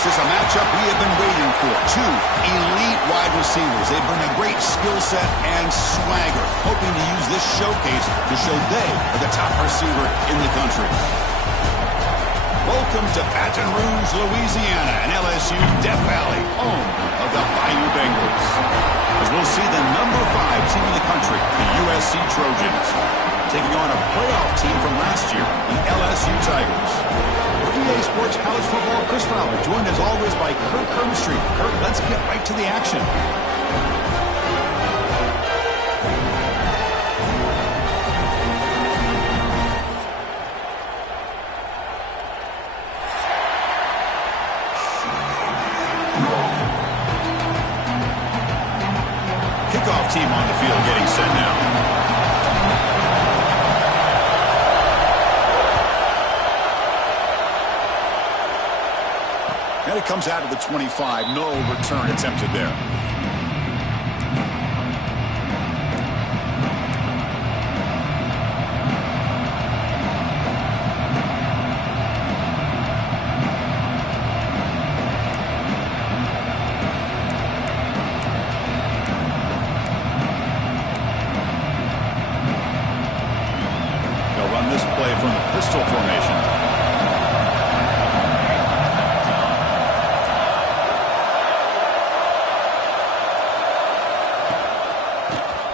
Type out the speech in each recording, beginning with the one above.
This is a matchup we have been waiting for. Two elite wide receivers. They bring a great skill set and swagger, hoping to use this showcase to show they are the top receiver in the country. Welcome to Baton Rouge, Louisiana, and LSU's Death Valley, home of the Bayou Bengals. As we'll see the number 5 team in the country, the USC Trojans, taking on a playoff team from last year, the LSU Tigers. For EA Sports College Football, Chris Fowler, joined as always by Kirk Hermstreet. Kirk, let's get right to the action. Kickoff team on the field getting set now. And it comes out of the 25. No return attempted there. They'll run this play from the pistol formation.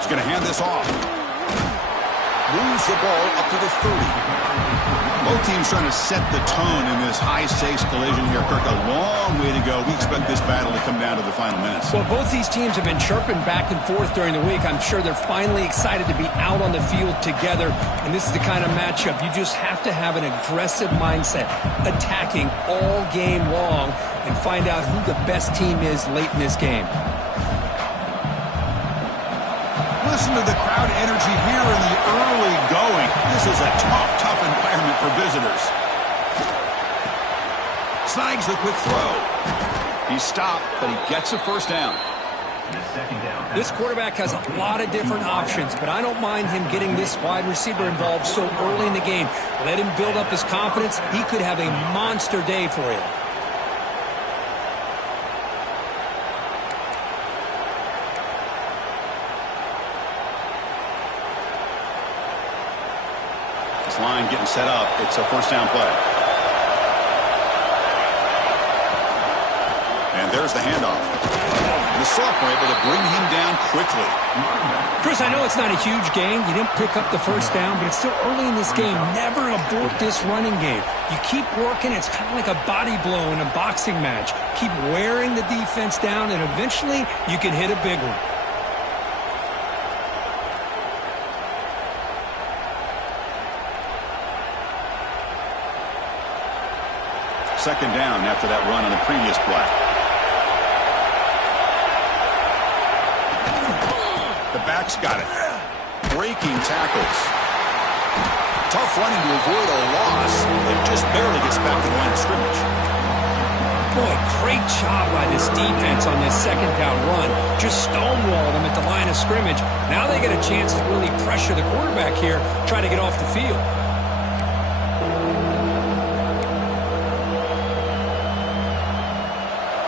Going to hand this off. Moves the ball up to the 30. Both teams trying to set the tone in this high-stakes collision here. Kirk, a long way to go. We expect this battle to come down to the final minutes. Well, both these teams have been chirping back and forth during the week. I'm sure they're finally excited to be out on the field together. And this is the kind of matchup you just have to have an aggressive mindset, attacking all game long, and find out who the best team is late in this game. Listen to the crowd energy here in the early going. This is a tough environment for visitors. Snags the quick throw. He stopped, but he gets a first down. This quarterback has a lot of different options, but I don't mind him getting this wide receiver involved so early in the game. Let him build up his confidence. He could have a monster day for him. Line getting set up. It's a first down play. And there's the handoff. And the sophomore able to bring him down quickly. Chris, I know it's not a huge gain. You didn't pick up the first down, but it's still early in this game. Never abort this running game. You keep working. It's kind of like a body blow in a boxing match. Keep wearing the defense down, and eventually you can hit a big one. Second down after that run on the previous play. The back's got it. Breaking tackles. Tough running to avoid a loss. It just barely gets back to the line of scrimmage. Boy, great job by this defense on this second down run. Just stonewalled them at the line of scrimmage. Now they get a chance to really pressure the quarterback here, try to get off the field.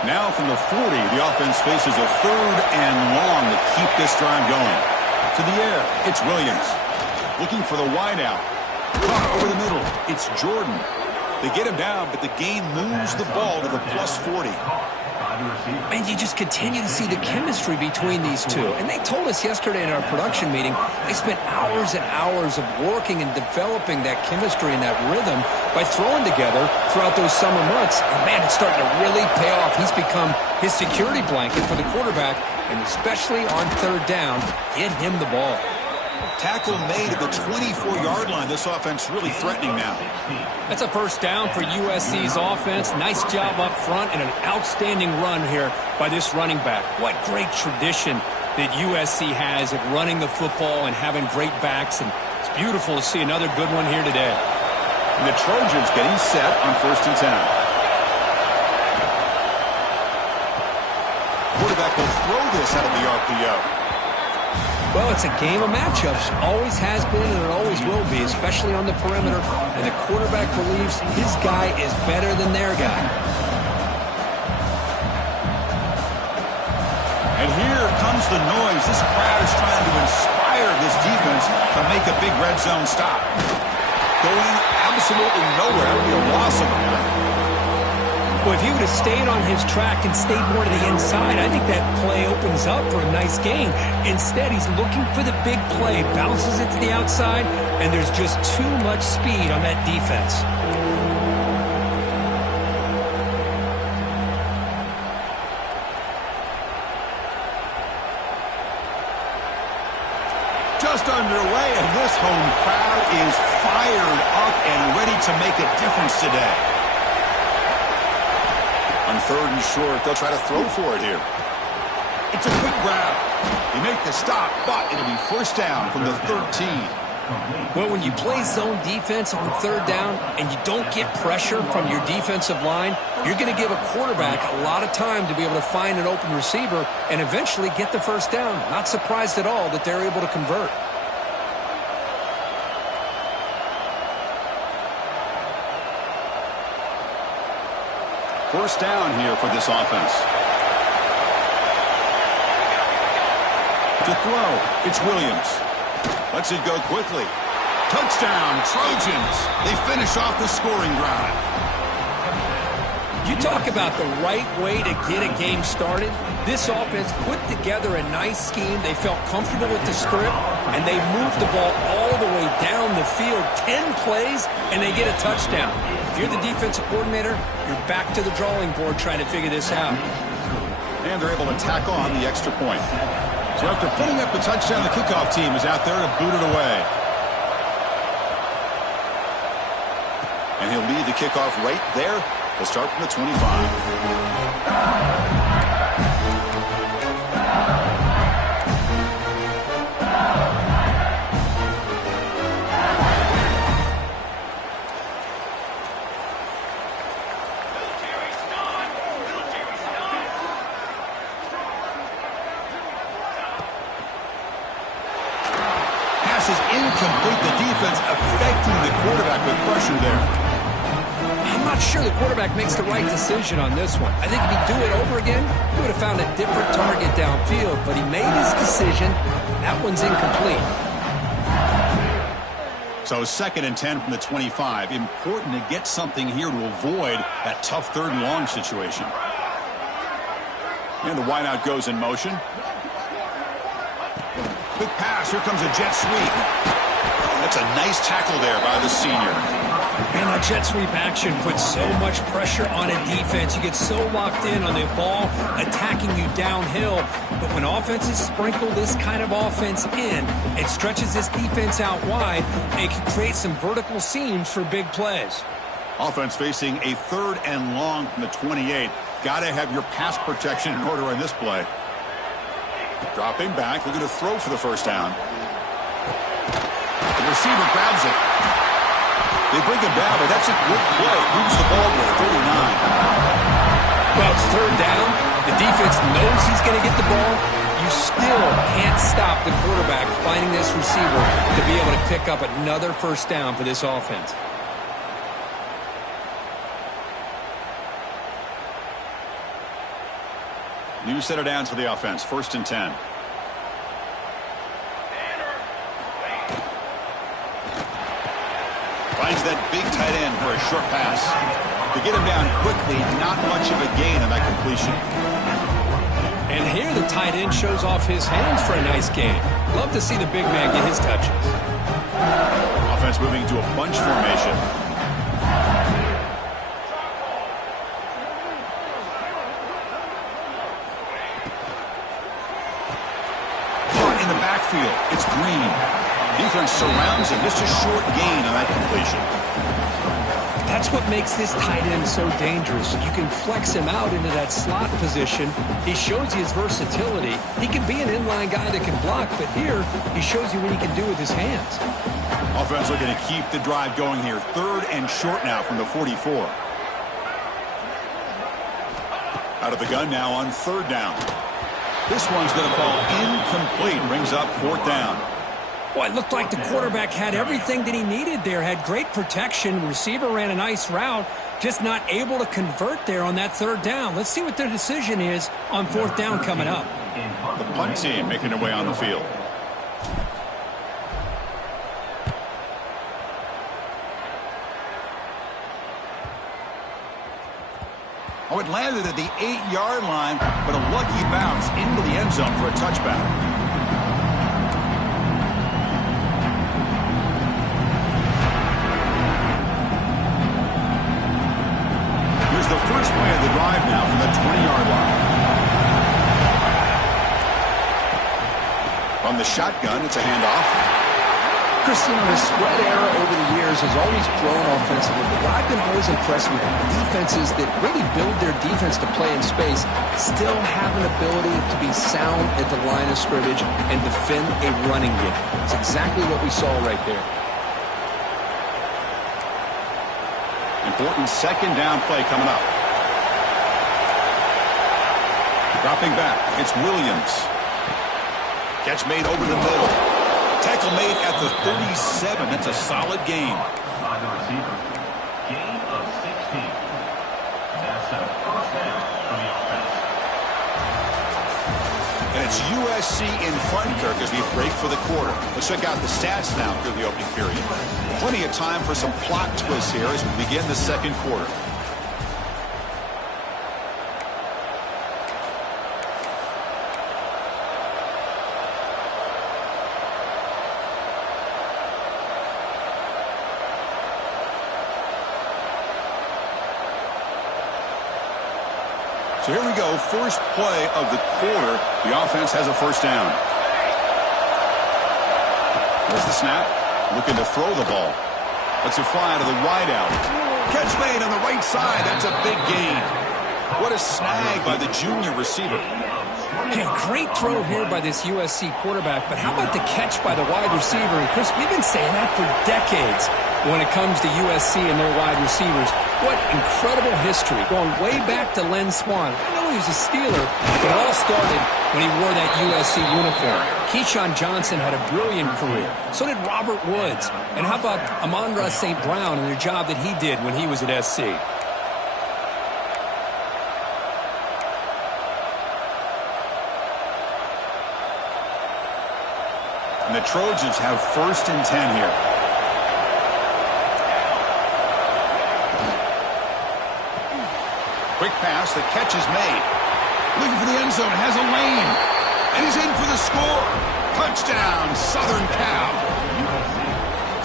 Now from the 40, the offense faces a third and long to keep this drive going. To the air, it's Williams. Looking for the wideout. Caught over the middle. It's Jordan. They get him down, but the gain moves the ball to the plus 40. And you just continue to see the chemistry between these two. And they told us yesterday in our production meeting, they spent hours and hours of working and developing that chemistry and that rhythm by throwing together throughout those summer months. And, man, it's starting to really pay off. He's become his security blanket for the quarterback, and especially on third down, get him the ball. Tackle made at the 24-yard line. This offense really threatening now. That's a first down for USC's offense. Nice job up front and an outstanding run here by this running back. What great tradition that USC has at running the football and having great backs. And it's beautiful to see another good one here today. And the Trojans getting set on 1st and 10. Quarterback will throw this out of the RPO. Well, it's a game of matchups. Always has been and it always will be, especially on the perimeter. And the quarterback believes his guy is better than their guy. And here comes the noise. This crowd is trying to inspire this defense to make a big red zone stop. Going absolutely nowhere. It would be a loss of a play. Well, if he would have stayed on his track and stayed more to the inside, I think that play opens up for a nice gain. Instead, he's looking for the big play, bounces it to the outside, and there's just too much speed on that defense. Just underway, and this home crowd is fired up and ready to make a difference today. On 3rd and short, they'll try to throw for it here. It's a quick grab. They make the stop, but it'll be first down from the 13. Well, when you play zone defense on 3rd down and you don't get pressure from your defensive line, you're going to give a quarterback a lot of time to be able to find an open receiver and eventually get the first down. Not surprised at all that they're able to convert. First down here for this offense. To throw, it's Williams. Lets it go quickly. Touchdown, Trojans. They finish off the scoring drive. You talk about the right way to get a game started. This offense put together a nice scheme. They felt comfortable with the script, and they moved the ball all the way down the field. 10 plays, and they get a touchdown. If you're the defensive coordinator, you're back to the drawing board trying to figure this out. And they're able to tack on the extra point. So after putting up the touchdown, the kickoff team is out there to boot it away. And he'll lead the kickoff right there. He'll start from the 25. Pass is incomplete. The defense affecting the quarterback with pressure there. I'm not sure the quarterback makes the right decision on this one. I think if he'd do it over again, he would have found a different target downfield, but he made his decision. That one's incomplete. So 2nd and 10 from the 25. Important to get something here to avoid that tough 3rd and long situation. And the wideout goes in motion. Quick pass. Here comes a jet sweep. That's a nice tackle there by the senior. And that jet sweep action puts so much pressure on a defense. You get so locked in on the ball attacking you downhill. But when offenses sprinkle this kind of offense in, it stretches this defense out wide, and it can create some vertical seams for big plays. Offense facing a 3rd and long from the 28. Got to have your pass protection in order on this play. Dropping back, looking to throw for the first down. The receiver grabs it. They bring him down, but that's a good play. Moves the ball to 39. Well, it's 3rd down. The defense knows he's going to get the ball. You still can't stop the quarterback finding this receiver to be able to pick up another first down for this offense. New set of downs for the offense. 1st and 10. Finds that big tight end for a short pass. To get him down quickly, not much of a gain on that completion. And here the tight end shows off his hands for a nice gain. Love to see the big man get his touches. Offense moving to a bunch formation. In the backfield, it's Green. Defense surrounds him. Just a short gain on that completion. That's what makes this tight end so dangerous. You can flex him out into that slot position. He shows you his versatility. He can be an inline guy that can block, but here he shows you what he can do with his hands. Offense looking to keep the drive going here. 3rd and short now from the 44. Out of the gun now on 3rd down. This one's going to fall incomplete. Brings up 4th down. Well, it looked like the quarterback had everything that he needed there. Had great protection. Receiver ran a nice route. Just not able to convert there on that 3rd down. Let's see what their decision is on 4th down coming up. The punt team making their way on the field. Oh, it landed at the 8-yard line, but a lucky bounce into the end zone for a touchback. Here's the first play of the drive now from the 20-yard line. On the shotgun, it's a handoff. Christian, the spread era over the years has always grown offensively, but what I've been always impressed with defenses that really build their defense to play in space still have an ability to be sound at the line of scrimmage and defend a running game. It's exactly what we saw right there. Important second down play coming up. Dropping back, it's Williams. Catch made over the middle. Tackle made at the 37. That's a solid gain. By the receiver. Gain of 16. That's a first down for the offense. And it's USC in front, Kirk, as we break for the quarter. Let's check out the stats now through the opening period. Plenty of time for some plot twists here as we begin the second quarter. So here we go, first play of the quarter. The offense has a first down. There's the snap. Looking to throw the ball. Lets it fly to the wideout. Catch made on the right side. That's a big gain. What a snag by the junior receiver. Hey, great throw here by this USC quarterback, but how about the catch by the wide receiver? And Chris, we've been saying that for decades when it comes to USC and their wide receivers. What incredible history, going way back to Len Swan. I know he was a Steeler, but it all started when he wore that USC uniform. Keyshawn Johnson had a brilliant career. So did Robert Woods. And how about Amon-Ra St. Brown and the job that he did when he was at SC? And the Trojans have first and 10 here. Quick pass, the catch is made. Looking for the end zone, has a lane. And he's in for the score. Touchdown, Southern Cal.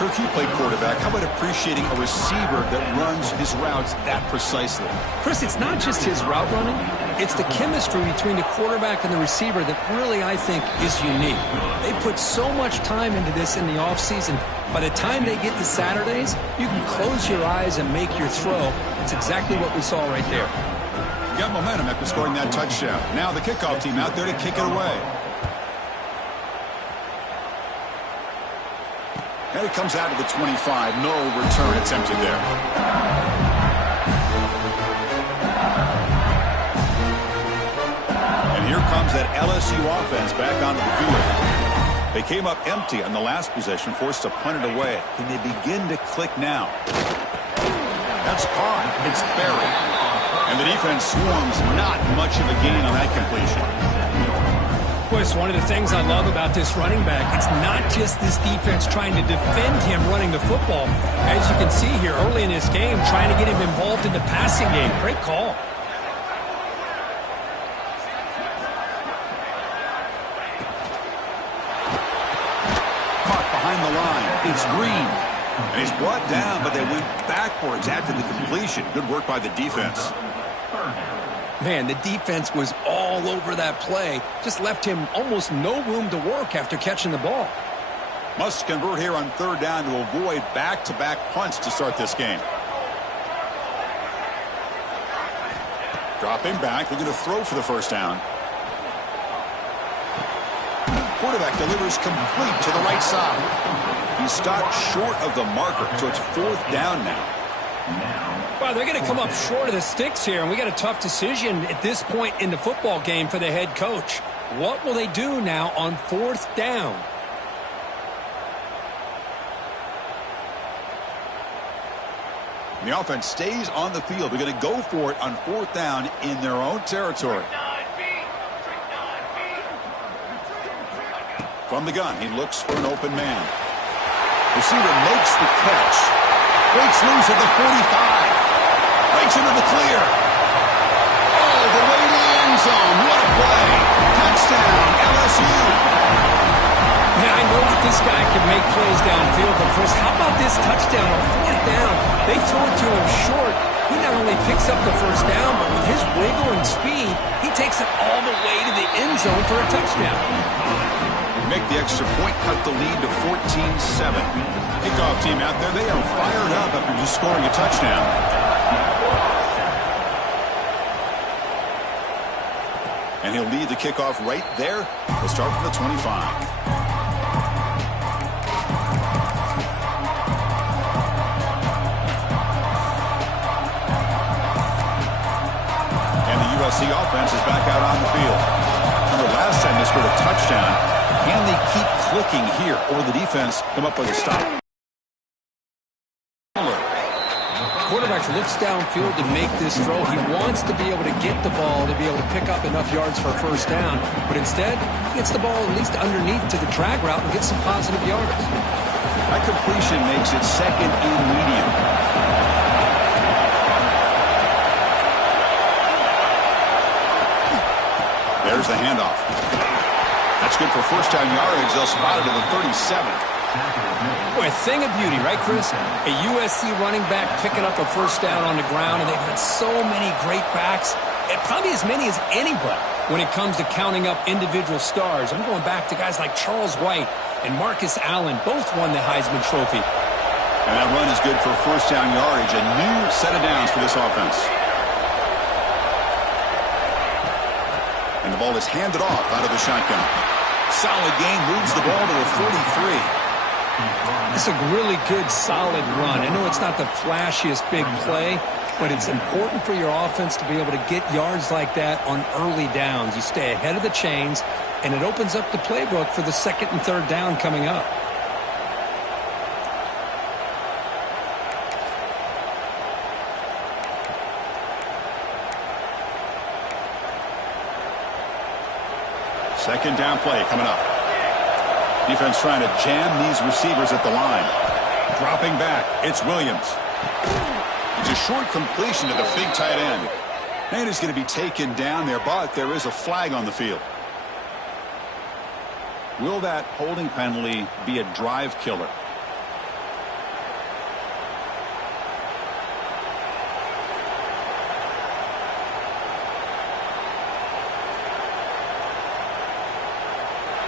Kirk, you played quarterback. How about appreciating a receiver that runs his routes that precisely? Chris, it's not just his route running. It's the chemistry between the quarterback and the receiver that really, I think, is unique. They put so much time into this in the offseason. By the time they get to Saturdays, you can close your eyes and make your throw. It's exactly what we saw right there. Got momentum after scoring that touchdown. Now the kickoff team out there to kick it away. And it comes out to the 25. No return attempted there. And here comes that LSU offense back onto the field. They came up empty on the last possession, forced to punt it away. Can they begin to click now? That's caught. It's buried. And the defense swarms. Not much of a gain on that completion. Boy, it's one of the things I love about this running back. It's not just this defense trying to defend him running the football. As you can see here early in this game, trying to get him involved in the passing game. Great call. Caught behind the line. It's Green. And he's brought down, but they went backwards after the completion. Good work by the defense. Man, the defense was all over that play. Just left him almost no room to work after catching the ball. Must convert here on third down to avoid back-to-back punts to start this game. Dropping back, looking to throw for the first down. Quarterback delivers complete to the right side. He stopped short of the marker, so it's fourth down now. Well, they're going to come up short of the sticks here, and we got a tough decision at this point in the football game for the head coach. What will they do now on fourth down? The offense stays on the field. They're going to go for it on fourth down in their own territory. From the gun, he looks for an open man. Receiver makes the catch. Breaks loose at the 45. Breaks into the clear. All the way to the end zone. What a play. Touchdown, LSU. Yeah, I know that this guy can make plays downfield, but Chris, how about this touchdown on fourth down? They throw it to him short. He not only picks up the first down, but with his wiggle and speed, he takes it all the way to the end zone for a touchdown. Make the extra point, cut the lead to 14-7. Kickoff team out there, they are fired up after just scoring a touchdown. And he'll lead the kickoff right there. We'll start from the 25. USC offense is back out on the field. Remember last time they scored a touchdown. Can they keep clicking here, or the defense come up with a stop? Quarterback looks downfield to make this throw. He wants to be able to get the ball to be able to pick up enough yards for a first down, but instead he gets the ball at least underneath to the drag route and gets some positive yards. That completion makes it second and medium. There's the handoff. That's good for first down yardage. They'll spot it at the 37. Boy, a thing of beauty, right, Chris? A USC running back picking up a first down on the ground, and they've had so many great backs, and probably as many as anybody when it comes to counting up individual stars. I'm going back to guys like Charles White and Marcus Allen. Both won the Heisman Trophy. And that run is good for first down yardage. A new set of downs for this offense. And the ball is handed off out of the shotgun. Solid gain, moves the ball to the 43. It's a really good, solid run. I know it's not the flashiest big play, but it's important for your offense to be able to get yards like that on early downs. You stay ahead of the chains, and it opens up the playbook for the second and third down coming up. Second down play coming up. Defense trying to jam these receivers at the line. Dropping back, it's Williams. It's a short completion to the big tight end. And he's going to be taken down there, but there is a flag on the field. Will that holding penalty be a drive killer?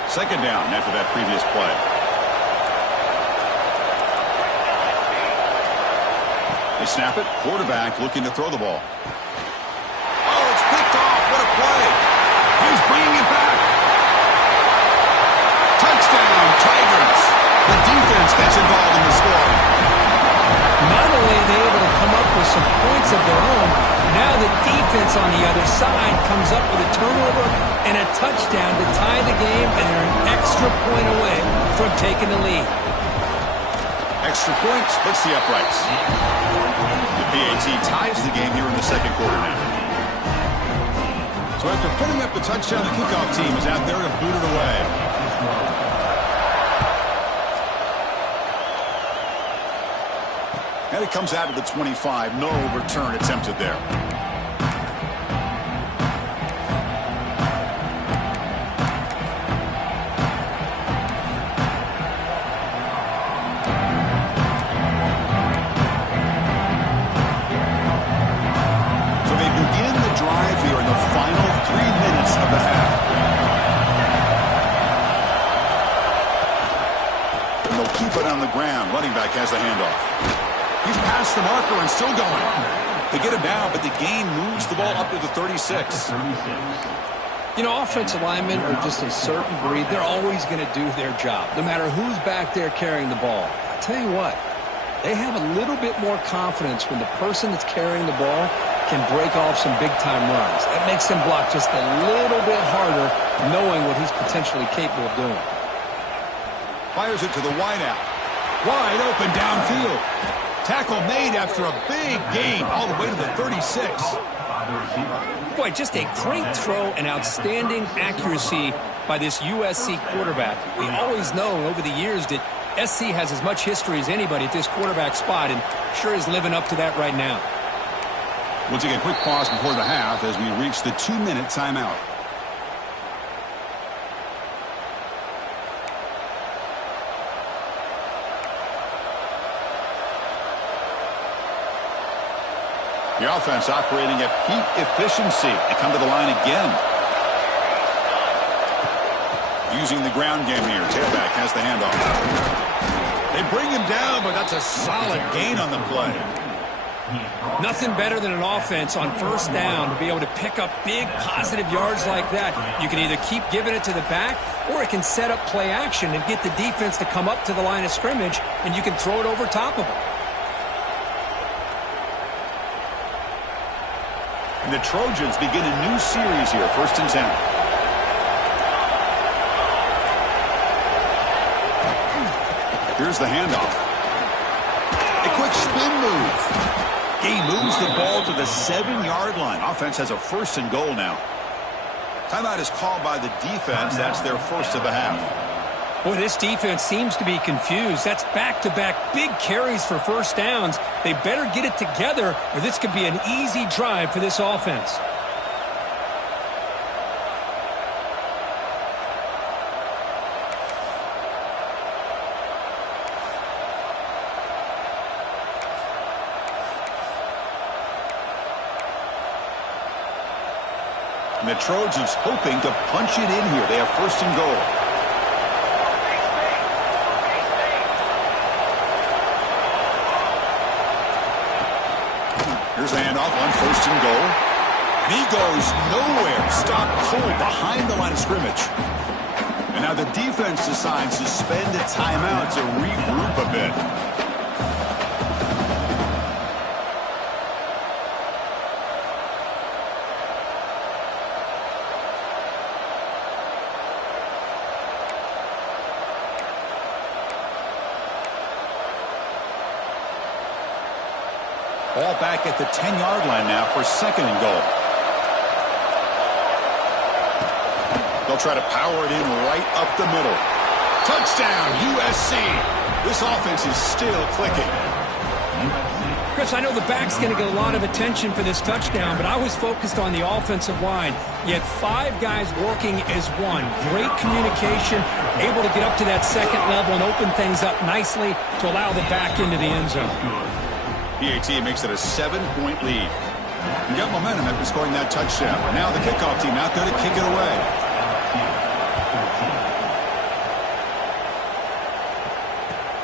Second down after that previous play. They snap it. Quarterback looking to throw the ball. Oh, it's picked off. What a play. He's bringing it back. Touchdown, Tigers. The defense gets involved in the score. Not only are they able to come up with some points of their own, now the defense on the other side comes up with a turnover and a touchdown to tie the game, and they're an extra point away from taking the lead. Extra point splits the uprights. The PAT ties the game here in the second quarter now. So after putting up the touchdown, the kickoff team is out there to boot it away. And it comes out of the 25. No return attempted there. So they begin the drive here in the final 3 minutes of the half. And they'll keep it on the ground. Running back has the handoff. He's past the marker and still going. They get him down, but the gain moves the ball up to the 36. You know, offensive linemen are just a certain breed. They're always going to do their job, no matter who's back there carrying the ball. I tell you what, they have a little bit more confidence when the person that's carrying the ball can break off some big-time runs. That makes them block just a little bit harder, knowing what he's potentially capable of doing. Fires it to the wideout. Wide open downfield. Tackle made after a big gain all the way to the 36. Boy, just a great throw and outstanding accuracy by this USC quarterback. We always know over the years that SC has as much history as anybody at this quarterback spot, and sure is living up to that right now. We'll take a quick pause before the half as we reach the 2-minute timeout. The offense operating at peak efficiency. They come to the line again. Using the ground game here. Tailback has the handoff. They bring him down, but that's a solid gain on the play. Nothing better than an offense on first down to be able to pick up big positive yards like that. You can either keep giving it to the back, or it can set up play action and get the defense to come up to the line of scrimmage, and you can throw it over top of them. And the Trojans begin a new series here, 1st and 10. Here's the handoff. A quick spin move. He moves the ball to the 7-yard line. Offense has a 1st and goal now. Timeout is called by the defense. That's their first of the half. Boy, this defense seems to be confused. That's back-to-back big carries for first downs. They better get it together, or this could be an easy drive for this offense. And the Trojans hoping to punch it in here. They have 1st and goal. Here's a handoff on 1st and goal. And he goes nowhere. Stopped cold behind the line of scrimmage. And now the defense decides to spend a timeout to regroup a bit. Ball back at the 10-yard line now for 2nd and goal. They'll try to power it in right up the middle. Touchdown, USC. This offense is still clicking. Chris, I know the back's going to get a lot of attention for this touchdown, but I was focused on the offensive line. You had 5 guys working as one. Great communication, able to get up to that 2nd level and open things up nicely to allow the back into the end zone. PAT makes it a 7-point lead. You got momentum after scoring that touchdown. Now the kickoff team out there to kick it away.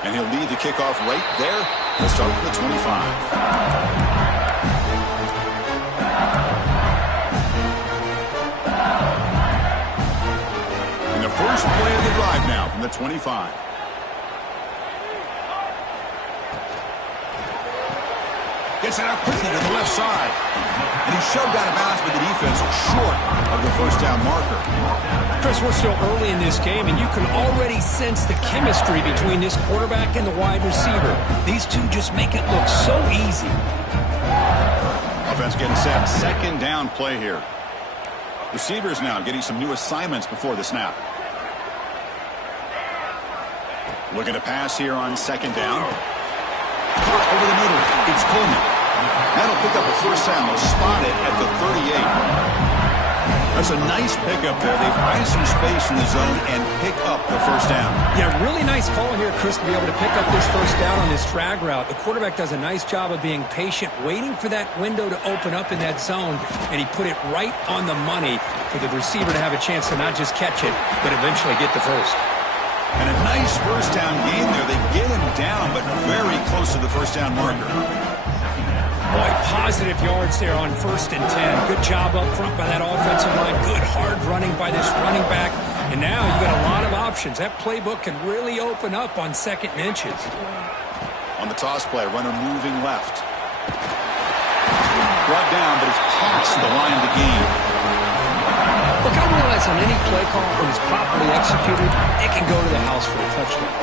And he'll lead the kickoff right there. We'll start with the 25. And the first play of the drive now from the 25. Gets it out quickly to the left side. And he's shoved out of bounds by the defense short of the 1st down marker. Chris, we're still early in this game, and you can already sense the chemistry between this quarterback and the wide receiver. These two just make it look so easy. Offense getting set. 2nd down play here. Receivers now getting some new assignments before the snap. Looking to pass here on 2nd down. Caught over the middle. It's Coleman. That'll pick up a 1st down. They'll spot it at the 38. That's a nice pickup there. They find some space in the zone and pick up the 1st down. Yeah, really nice call here, Chris, to be able to pick up this 1st down on this drag route. The quarterback does a nice job of being patient, waiting for that window to open up in that zone, and he put it right on the money for the receiver to have a chance to not just catch it, but eventually get the 1st. And a nice 1st down gain there. They get him down, but very close to the 1st down marker. Boy, positive yards there on 1st and 10. Good job up front by that offensive line. Good hard running by this running back. And now you've got a lot of options. That playbook can really open up on 2nd and inches. On the toss play, runner moving left. Brought down, but it's past the line of the game. Look, I realize on any play call, when it's properly executed, it can go to the house for a touchdown.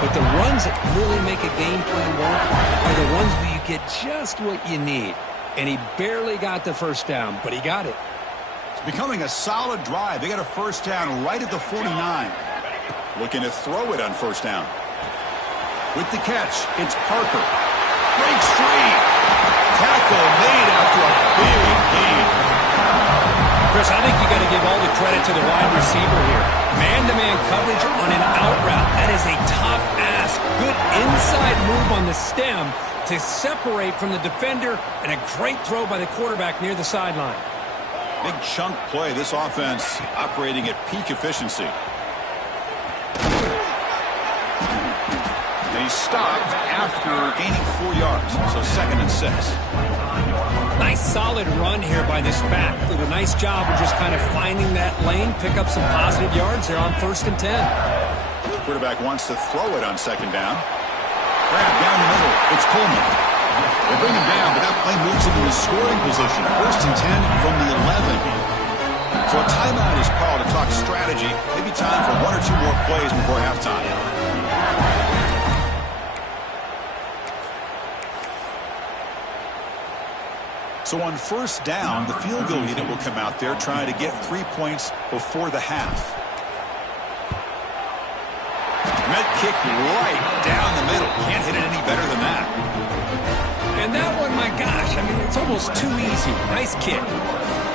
But the runs that really make a game plan work are the ones where you get just what you need. And he barely got the 1st down, but he got it. Becoming a solid drive. They got a first down right at the 49. Looking to throw it on first down. With the catch, it's Parker. Breaks free. Tackle made after a big gain. Chris, I think you got to give all the credit to the wide receiver here. Man-to-man coverage on an out route. That is a tough ask. Good inside move on the stem to separate from the defender, and a great throw by the quarterback near the sideline. Big chunk play. This offense operating at peak efficiency. They stopped after gaining 4 yards, so 2nd and 6. Nice solid run here by this back. Did a nice job of just kind of finding that lane, pick up some positive yards there on 1st and 10. Quarterback wants to throw it on 2nd down. Grab down the middle. It's Coleman. They bring him down, but that play moves into his scoring position. 1st and 10 from the 11. So a timeout is called to talk strategy. Maybe time for 1 or 2 more plays before halftime. So on 1st down, the field goal unit will come out there trying to get 3 points before the half. Met kick right down the middle. Can't hit it any better than that. And that one, my gosh, I mean, it's almost too easy. Nice kick.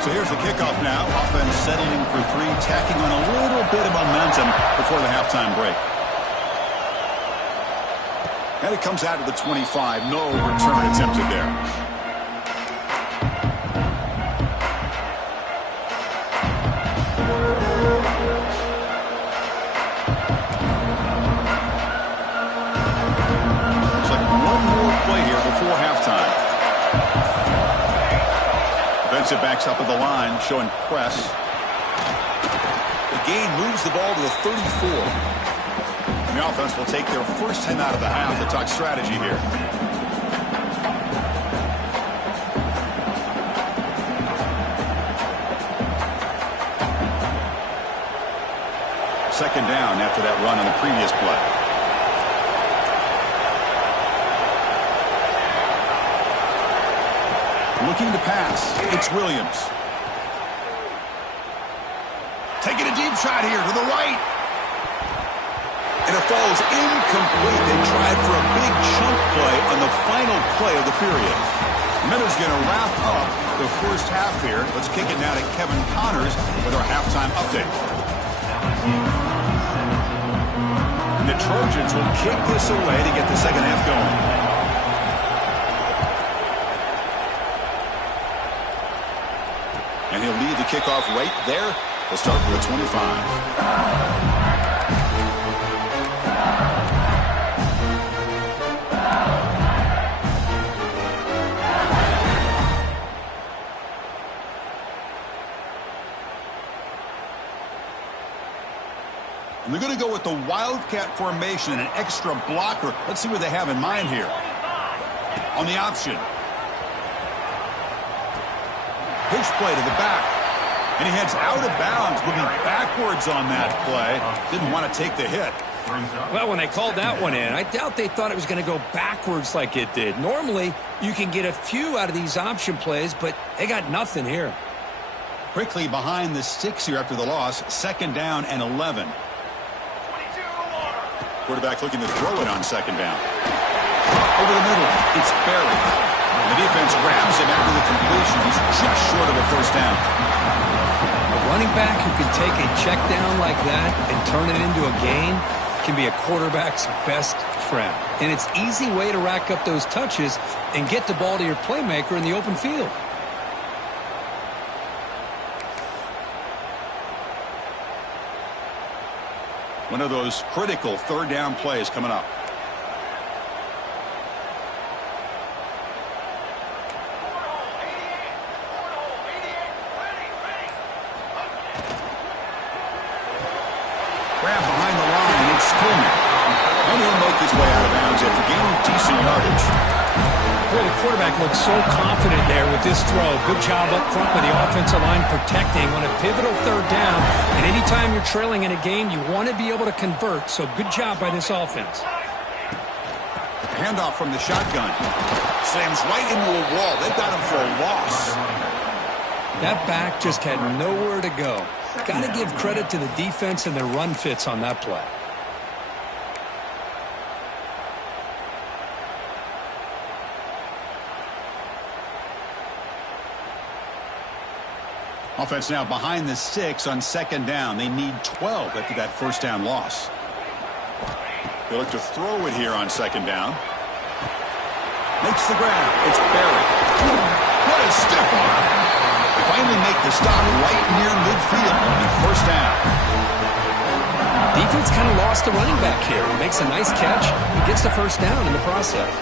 So here's the kickoff now. Offense settling for 3, tacking on a little bit of momentum before the halftime break. And it comes out to the 25. No return attempted there. Defensive backs up at the line, showing press. The gain moves the ball to the 34. And the offense will take their first time out of the half to talk strategy here. Second down after that run on the previous play. Looking to pass. It's Williams. Taking a deep shot here to the right. And it falls incomplete. They tried for a big chunk play on the final play of the period. Miller's going to wrap up the first half here. Let's kick it now to Kevin Connors with our halftime update. And the Trojans will kick this away to get the second half going. And he'll lead the kickoff right there. They'll start with the 25. And they're going to go with the Wildcat formation and an extra blocker. Let's see what they have in mind here. On the option. Pitch play to the back. And he heads out of bounds, moving backwards on that play. Didn't want to take the hit. Well, when they called that one in, I doubt they thought it was going to go backwards like it did. Normally, you can get a few out of these option plays, but they got nothing here. Quickly behind the sticks here after the loss. 2nd down and 11. Quarterback looking to throw it on 2nd down. Over the middle, it's Barry. The defense grabs him after the completion. He's just short of a first down. A running back who can take a check down like that and turn it into a gain can be a quarterback's best friend. And it's an easy way to rack up those touches and get the ball to your playmaker in the open field. One of those critical 3rd down plays coming up. Grab behind the line, and it's Coleman. And he'll make his way out of bounds after gaining decent yardage. Boy, the quarterback looks so confident there with this throw. Good job up front with the offensive line protecting on a pivotal 3rd down. And anytime you're trailing in a game, you want to be able to convert. So good job by this offense. Handoff from the shotgun. Slams right into a wall. They've got him for a loss. That back just had nowhere to go. Got to give credit to the defense and their run fits on that play. Offense now behind the 6 on second down. They need 12 after that first down loss. They look to throw it here on second down. Makes the grab. It's buried. What a stiff arm. They finally make the stop right near midfield on first down. Defense kind of lost the running back here. Makes a nice catch and gets the first down in the process.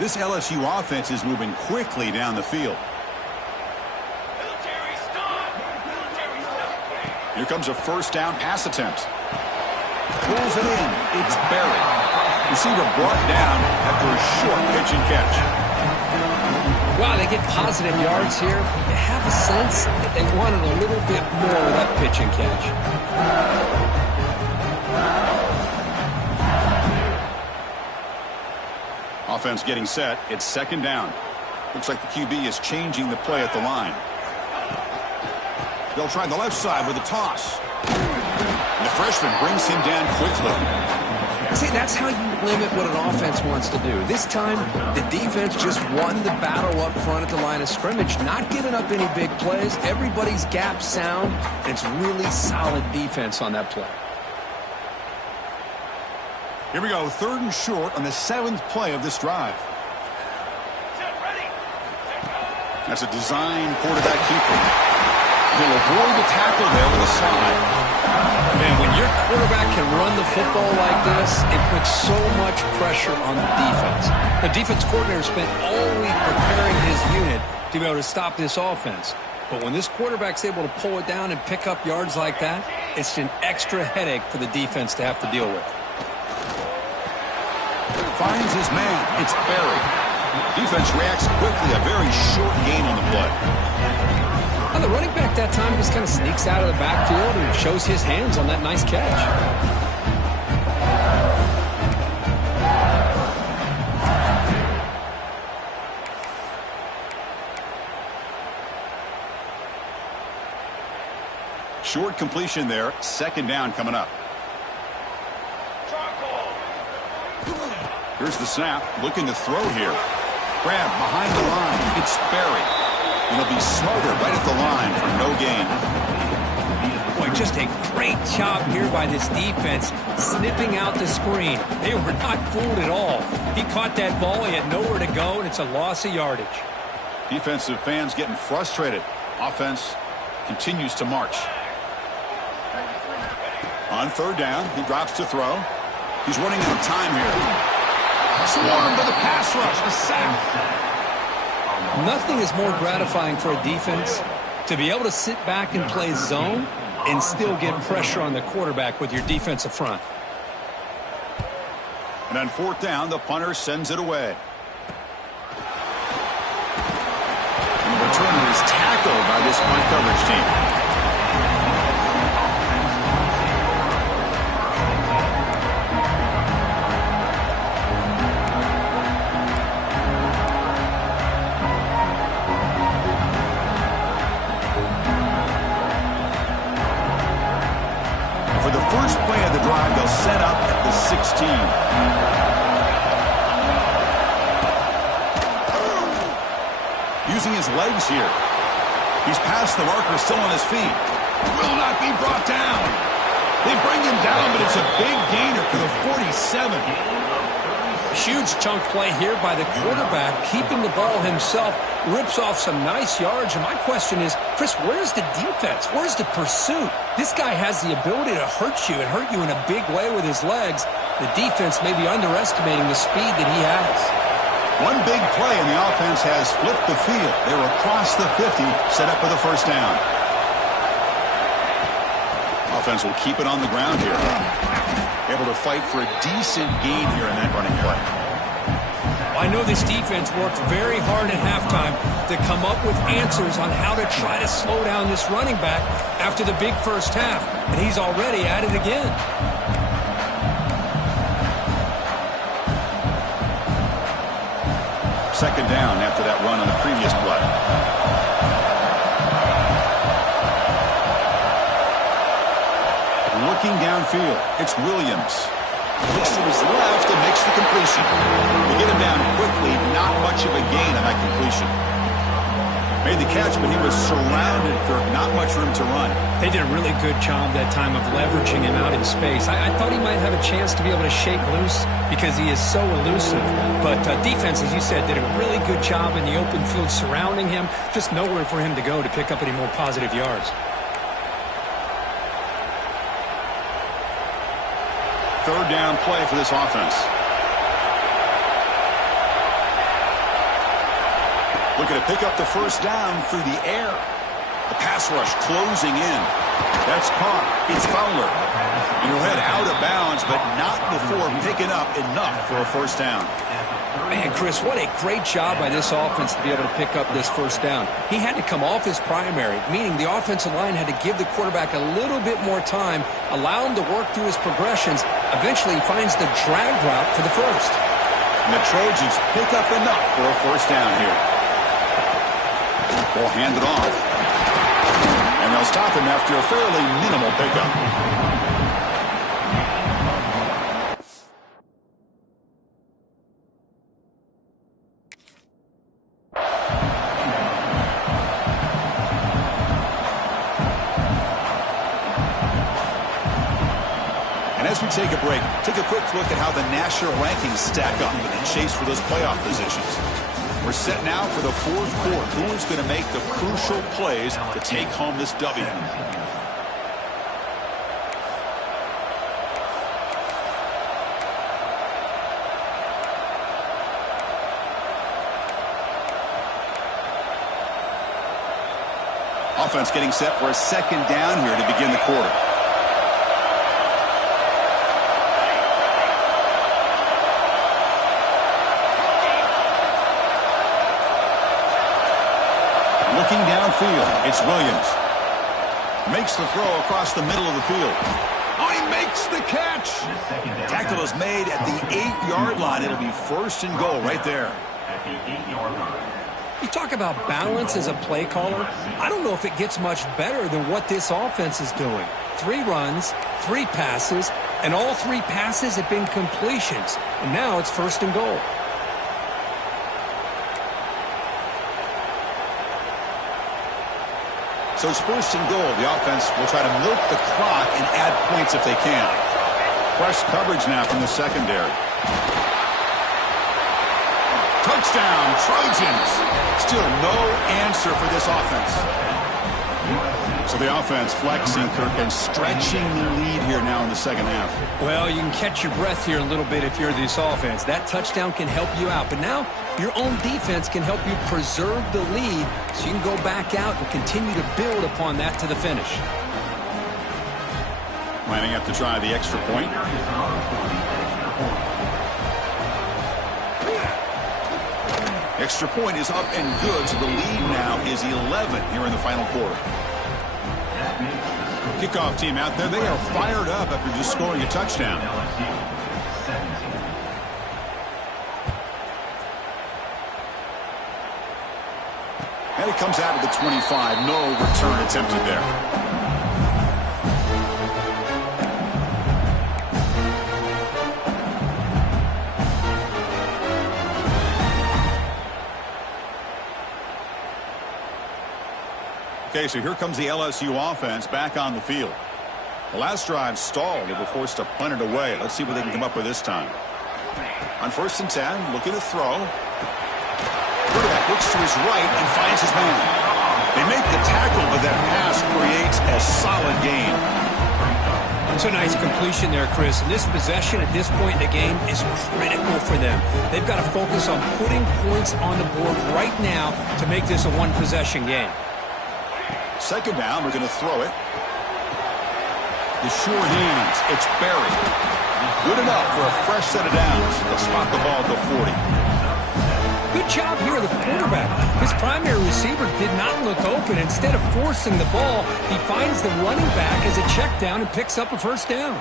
This LSU offense is moving quickly down the field. Here comes a first down pass attempt. Pulls it in. It's buried. Receiver brought down after a short pitch and catch. Wow, they get positive yards here. You have a sense that they wanted a little bit more with that pitch and catch. Offense getting set. It's second down. Looks like the QB is changing the play at the line. They'll try the left side with a toss. And the freshman brings him down quickly. See, that's how you limit what an offense wants to do. This time, the defense just won the battle up front at the line of scrimmage, not giving up any big plays. Everybody's gap sound, and it's really solid defense on that play. Here we go, 3rd and short on the 7th play of this drive. That's a design quarterback keeper. He'll avoid the tackle there with a slide. Man, when your quarterback can run the football like this, it puts so much pressure on the defense. The defense coordinator spent all week preparing his unit to be able to stop this offense. But when this quarterback's able to pull it down and pick up yards like that, it's an extra headache for the defense to have to deal with. Finds his man. It's buried. Defense reacts quickly. A very short gain on the play. Well, the running back that time just kind of sneaks out of the backfield and shows his hands on that nice catch. Short completion there. Second down coming up. Here's the snap. Looking to throw here. Grab behind the line. It's buried. And he'll be smothered right at the line for no gain. Boy, just a great job here by this defense, snipping out the screen. They were not fooled at all. He caught that ball. He had nowhere to go, and it's a loss of yardage. Defensive fans getting frustrated. Offense continues to march. On 3rd down, he drops to throw. He's running out of time here. Swarmed to the pass rush. A sack. Nothing is more gratifying for a defense to be able to sit back and play zone and still get pressure on the quarterback with your defensive front. And on 4th down, the punter sends it away. And the returner is tackled by this punt coverage team. First play of the drive, they'll set up at the 16. Using his legs here. He's past the marker, still on his feet. Will not be brought down. They bring him down, but it's a big gainer for the 47. Huge chunk play here by the quarterback, keeping the ball himself, rips off some nice yards. And my question is, Chris, where's the defense? Where's the pursuit? This guy has the ability to hurt you and hurt you in a big way with his legs. The defense may be underestimating the speed that he has. One big play and the offense has flipped the field. They're across the 50, set up for the first down. Offense will keep it on the ground here. Able to fight for a decent gain here in that running play. I know this defense worked very hard at halftime to come up with answers on how to try to slow down this running back after the big first half, and he's already at it again. Second down after that run on the previous play. Looking downfield, it's Williams. Looks to his left and makes the completion. We get him down quickly, not much of a gain on that completion. Made the catch, but he was surrounded, Kirk. Not much room to run. They did a really good job that time of leveraging him out in space. I thought he might have a chance to be able to shake loose because he is so elusive. But defense, as you said, did a really good job in the open field surrounding him. Just nowhere for him to go to pick up any more positive yards. Third down play for this offense. Looking to pick up the first down through the air. The pass rush closing in. That's caught. It's Fowler. And he'll head out of bounds, but not before picking up enough for a first down. Man, Chris, what a great job by this offense to be able to pick up this first down. He had to come off his primary, meaning the offensive line had to give the quarterback a little bit more time, allow him to work through his progressions. Eventually, he finds the drag route for the first. And the Trojans pick up enough for a first down here. Will hand it off. And they'll stop him after a fairly minimal pickup. And as we take a break, take a quick look at how the national rankings stack up in the chase for those playoff positions. We're set now for the fourth quarter. Who is going to make the crucial plays to take home this W? Offense getting set for a second down here to begin the quarter. Looking downfield, it's Williams. Makes the throw across the middle of the field. Oh, he makes the catch. Tackle is made at the 8-yard line. It'll be first and goal right there. At the 8-yard line. You talk about balance as a play caller. I don't know if it gets much better than what this offense is doing. 3 runs, 3 passes, and all 3 passes have been completions. And now it's first and goal. So it's first and goal. The offense will try to milk the clock and add points if they can. Press coverage now from the secondary. Touchdown, Trojans. Still no answer for this offense. So the offense flexing, Kirk, and stretching the lead here now in the second half. Well, you can catch your breath here a little bit if you're this offense. That touchdown can help you out. But now your own defense can help you preserve the lead so you can go back out and continue to build upon that to the finish. Lining up to try the extra point. Extra point is up and good, so the lead now is 11 here in the final quarter. Kickoff team out there, they are fired up after just scoring a touchdown. And it comes out of the 25, no return attempted there. Okay, so here comes the LSU offense back on the field. The last drive stalled. They were forced to punt it away. Let's see what they can come up with this time. On 1st and 10, looking to throw. Quarterback looks to his right and finds his man. They make the tackle, but that pass creates a solid gain. It's a nice completion there, Chris. And this possession at this point in the game is critical for them. They've got to focus on putting points on the board right now to make this a one-possession game. Second down, we're going to throw it. The sure hands, it's buried. Good enough for a fresh set of downs. They'll spot the ball at the 40. Good job here, the quarterback. His primary receiver did not look open. Instead of forcing the ball, he finds the running back as a check down and picks up a first down.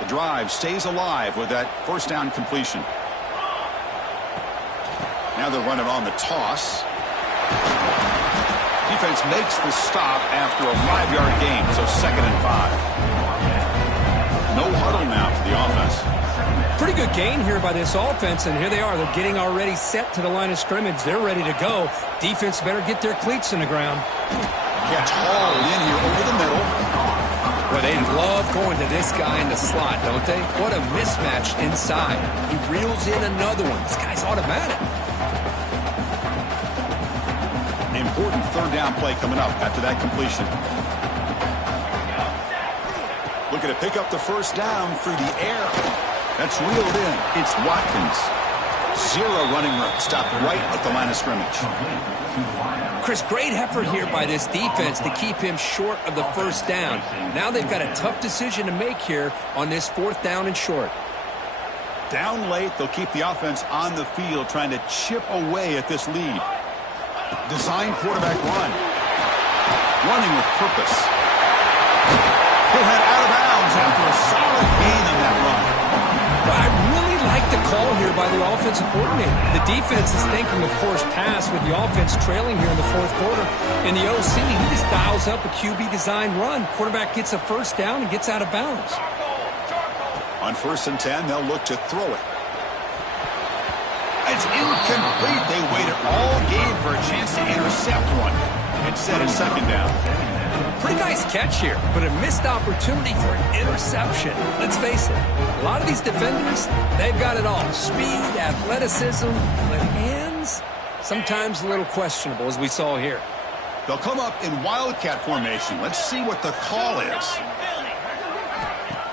The drive stays alive with that first down completion. Now they'll run it on the toss. Defense makes the stop after a 5-yard gain, so 2nd and 5. No huddle now for the offense. Pretty good gain here by this offense, and here they are. They're getting already set to the line of scrimmage. They're ready to go. Defense better get their cleats in the ground. Catch hauled in here over the middle. Well, they love going to this guy in the slot, don't they? What a mismatch inside. He reels in another one. This guy's automatic. An important third down play coming up after that completion. Looking to pick up the first down through the air. That's reeled in. It's Watkins. Zero running room. Stopped right at the line of scrimmage. Chris, great effort here by this defense to keep him short of the first down. Now they've got a tough decision to make here on this fourth down and short. Down late, they'll keep the offense on the field trying to chip away at this lead. Design quarterback run. Running with purpose. He'll head out of bounds after a solid gain on that run. Well, I really like the call here by the offensive coordinator. The defense is thinking, of course, pass with the offense trailing here in the fourth quarter. And the OC, he just dials up a QB design run. Quarterback gets a first down and gets out of bounds. On 1st and 10, they'll look to throw it. It's incomplete. They waited all game for a chance to intercept one. Instead, it's second down. Pretty nice catch here, but a missed opportunity for an interception. Let's face it, a lot of these defenders, they've got it all. Speed, athleticism, but hands, sometimes a little questionable, as we saw here. They'll come up in wildcat formation. Let's see what the call is.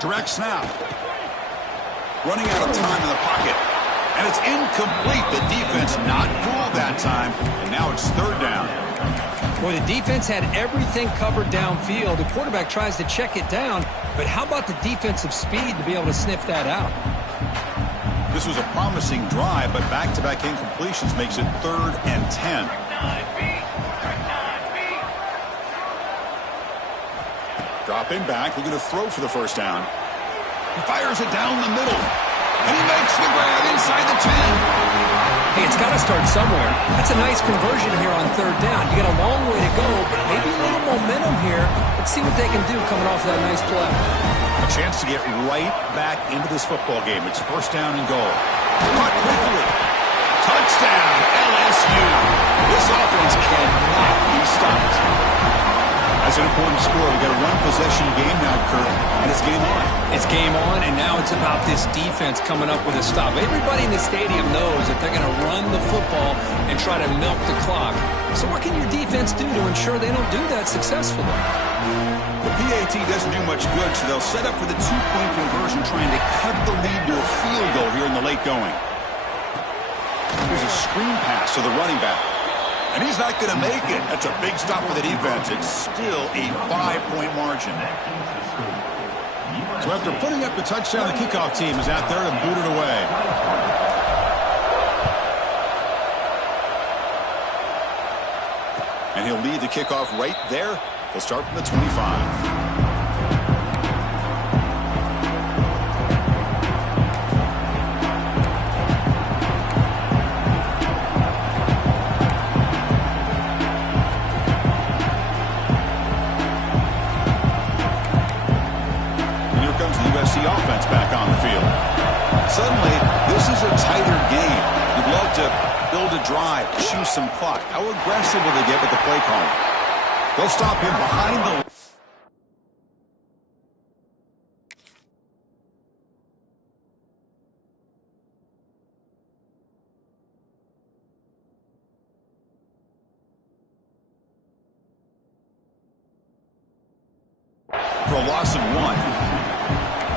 Direct snap. Running out of time in the pocket. And it's incomplete. The defense not fooled that time. And now it's third down. Well, the defense had everything covered downfield. The quarterback tries to check it down. But how about the defensive speed to be able to sniff that out? This was a promising drive, but back-to-back incompletions makes it 3rd and 10. Dropping back, looking to throw for the first down. He fires it down the middle. And he makes the grab inside the 10. Hey, it's got to start somewhere. That's a nice conversion here on third down. You got a long way to go, but maybe a little momentum here. Let's see what they can do coming off that nice play. A chance to get right back into this football game. It's first down and goal. Caught quickly. Touchdown, LSU. This offense cannot be stopped. That's an important score. We've got a one-possession game now, Kurt, and it's game on. It's game on, and now it's about this defense coming up with a stop. Everybody in the stadium knows that they're going to run the football and try to milk the clock. So what can your defense do to ensure they don't do that successfully? The PAT doesn't do much good, so they'll set up for the two-point conversion, trying to cut the lead to a field goal here in the late going. Here's a screen pass to the running back. And he's not going to make it. That's a big stop for the defense. It's still a 5-point margin. So after putting up the touchdown, the kickoff team is out there to boot it away. And he'll lead the kickoff right there. He'll start from the 25. Offense back on the field. Suddenly, this is a tighter game. You'd love to build a drive, choose some clock. How aggressive will they get with the play calling? They'll stop him behind the... for a loss of 1.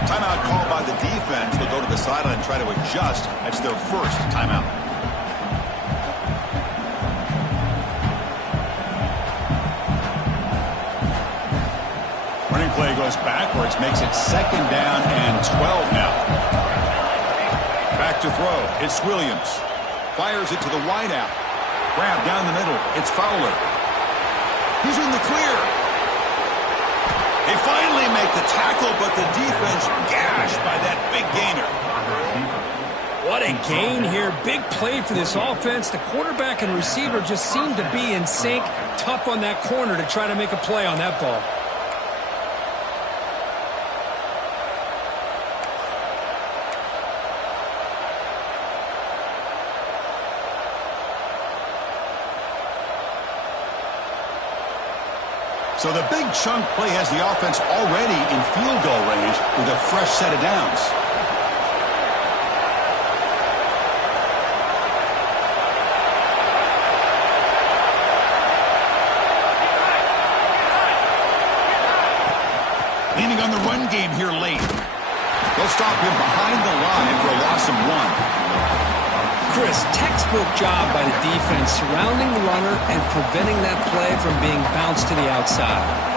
Timeout called by the defense. They'll go to the sideline and try to adjust. That's their first timeout. Running play goes backwards, makes it 2nd down and 12 now. Back to throw. It's Williams. Fires it to the wideout. Grab down the middle. It's Fowler. He's in the clear. They finally make the tackle, but the defense gashed by that big gainer. What a gain here. Big play for this offense. The quarterback and receiver just seem to be in sync. Tough on that corner to try to make a play on that ball. So the big chunk play has the offense already in field goal range with a fresh set of downs. Leaning on the run game here late. They'll stop him behind the line for a loss of 1. Chris, textbook job by the defense surrounding the runner and preventing that play from being bounced to the outside.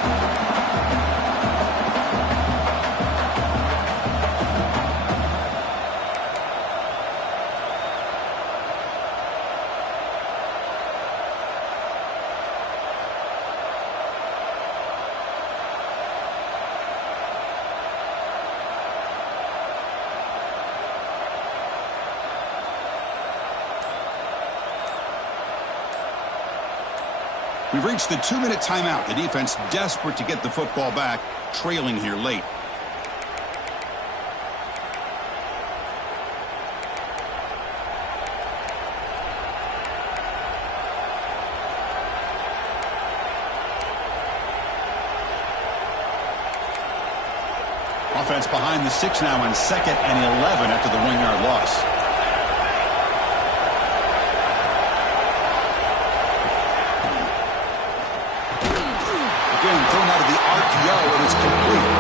We've reached the 2-minute timeout. The defense desperate to get the football back, trailing here late. Offense behind the 6 now on 2nd and 11 after the 1-yard loss. Thrown out of the RPO, and it's complete.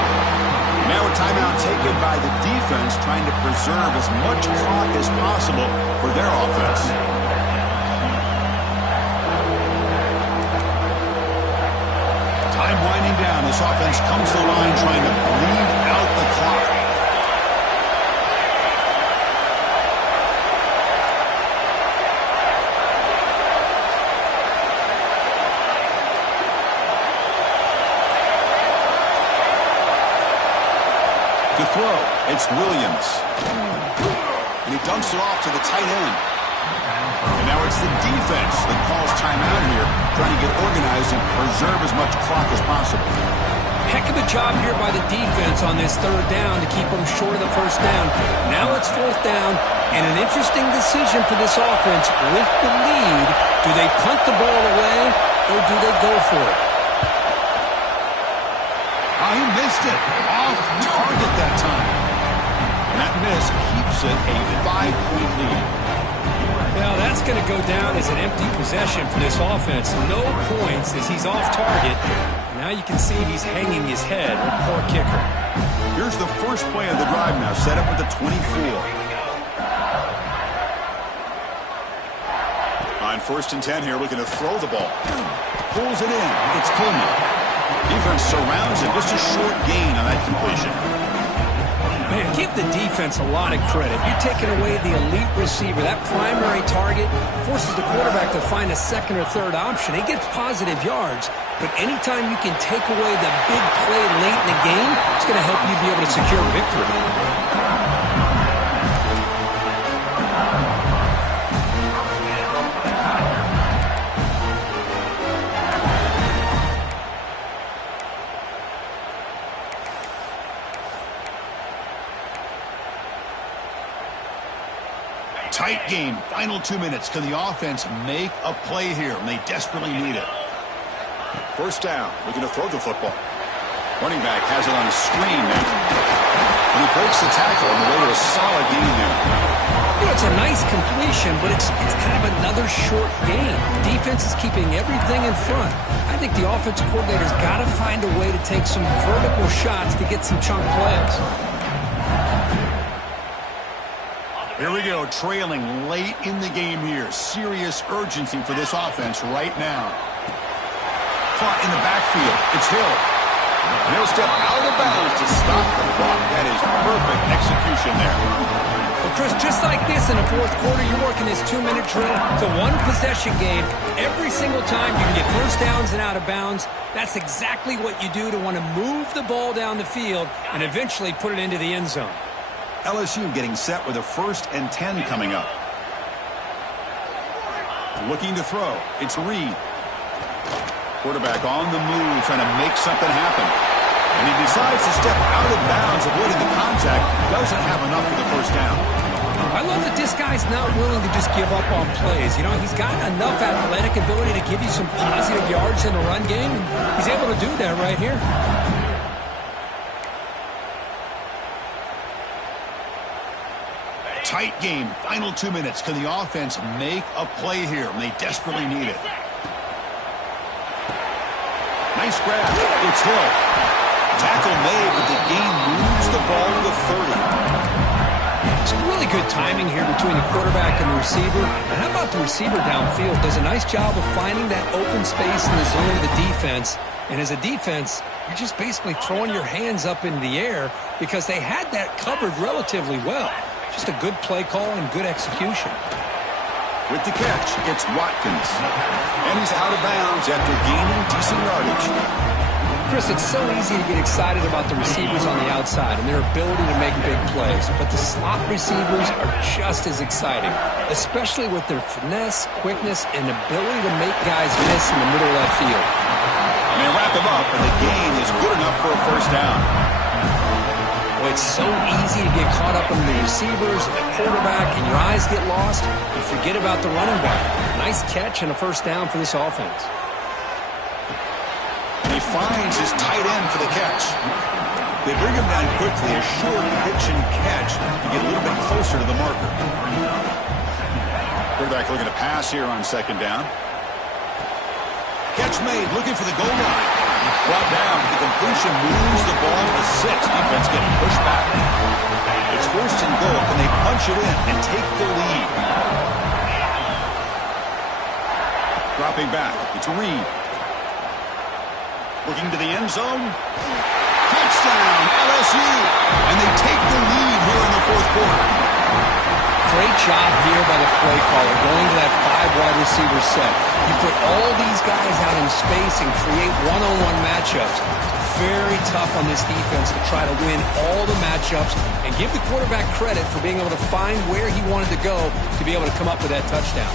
Now a timeout taken by the defense, trying to preserve as much clock as possible for their offense. Time winding down. This offense comes to the line trying to bleed out the clock. To throw, it's Williams. And he dumps it off to the tight end. And now it's the defense that calls timeout here, trying to get organized and preserve as much clock as possible. Heck of a job here by the defense on this 3rd down to keep them short of the 1st down. Now it's 4th down, and an interesting decision for this offense. With the lead, do they punt the ball away, or do they go for it? Oh, he missed it. Off target that time. And that miss keeps it a 5-point lead. Now that's going to go down as an empty possession for this offense. No points as he's off target. Now you can see he's hanging his head. Poor kicker. Here's the first play of the drive now, set up at the 24. On 1st and 10 here, looking to throw the ball. Pulls it in. It's Coleman. Defense surrounds him. Just a short gain on that completion. Man, give the defense a lot of credit. You're taking away the elite receiver. That primary target forces the quarterback to find a 2nd or 3rd option. He gets positive yards, but anytime you can take away the big play late in the game, it's going to help you be able to secure victory. Tight game. Final 2 minutes. Can the offense make a play here? And they desperately need it. 1st down. Looking to throw the football. Running back has it on a screen now. And he breaks the tackle on the way to a solid gain there. You know, it's a nice completion, but it's kind of another short game. The defense is keeping everything in front. I think the offensive coordinator's got to find a way to take some vertical shots to get some chunk plays. Here we go, trailing late in the game here. Serious urgency for this offense right now. Caught in the backfield. It's Hill. And he'll step out of bounds to stop the clock. That is perfect execution there. Well, Chris, just like this in the 4th quarter, you're working this 2-minute drill. It's a one-possession game. Every single time you can get 1st downs and out of bounds. That's exactly what you do to want to move the ball down the field and eventually put it into the end zone. LSU getting set with a 1st and 10 coming up. Looking to throw. It's Reed. Quarterback on the move, trying to make something happen. And he decides to step out of bounds, avoiding the contact. Doesn't have enough for the 1st down. I love the This guy's not willing to just give up on plays. You know, he's got enough athletic ability to give you some positive yards in the run game, and he's able to do that right here. Tight game. Final 2 minutes. Can the offense make a play here? And they desperately need it. Nice grab. It's Hill. Tackle made, but the game moves the ball to the 30. Some really good timing here between the quarterback and the receiver. And how about the receiver downfield? Does a nice job of finding that open space in the zone of the defense. And as a defense, you're just basically throwing your hands up in the air because they had that covered relatively well. Just a good play call and good execution. With the catch, it's Watkins. And he's out of bounds after gaining decent yardage. Chris, it's so easy to get excited about the receivers on the outside and their ability to make big plays. But the slot receivers are just as exciting, especially with their finesse, quickness, and ability to make guys miss in the middle of that field. And they wrap him up, and the gain is good enough for a first down. Well, it's so easy to get caught up in the receivers, the quarterback, and your eyes get lost. You forget about the running back. Nice catch and a first down for this offense. He finds his tight end for the catch. They bring him down quickly, a short pitch and catch to get a little bit closer to the marker. Quarterback looking to pass here on second down. Catch made, looking for the goal line. Brought down, the completion moves the ball to 6. Defense getting pushed back. It's first and goal. Can they punch it in and take the lead? Dropping back, it's Reed. Looking to the end zone. Touchdown, LSU. And they take the lead here in the fourth quarter. Great job here by the play caller, going to that 5 wide receiver set. You put all these guys out in space and create one-on-one matchups. Very tough on this defense to try to win all the matchups and give the quarterback credit for being able to find where he wanted to go to be able to come up with that touchdown.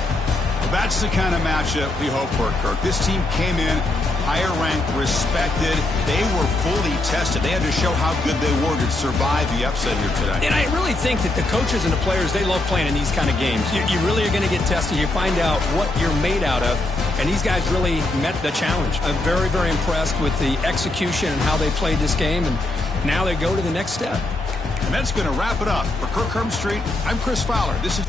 Well, that's the kind of matchup we hope for, Kirk. This team came in higher ranked, respected. They were fully tested. They had to show how good they were to survive the upset here today. And I really think that the coaches and the players, they love playing in these kind of games. You really are going to get tested. You find out what you're made out of. And these guys really met the challenge. I'm very, very impressed with the execution and how they played this game. And now they go to the next step. And that's going to wrap it up. For Kirk Herbstreit, I'm Chris Fowler. This is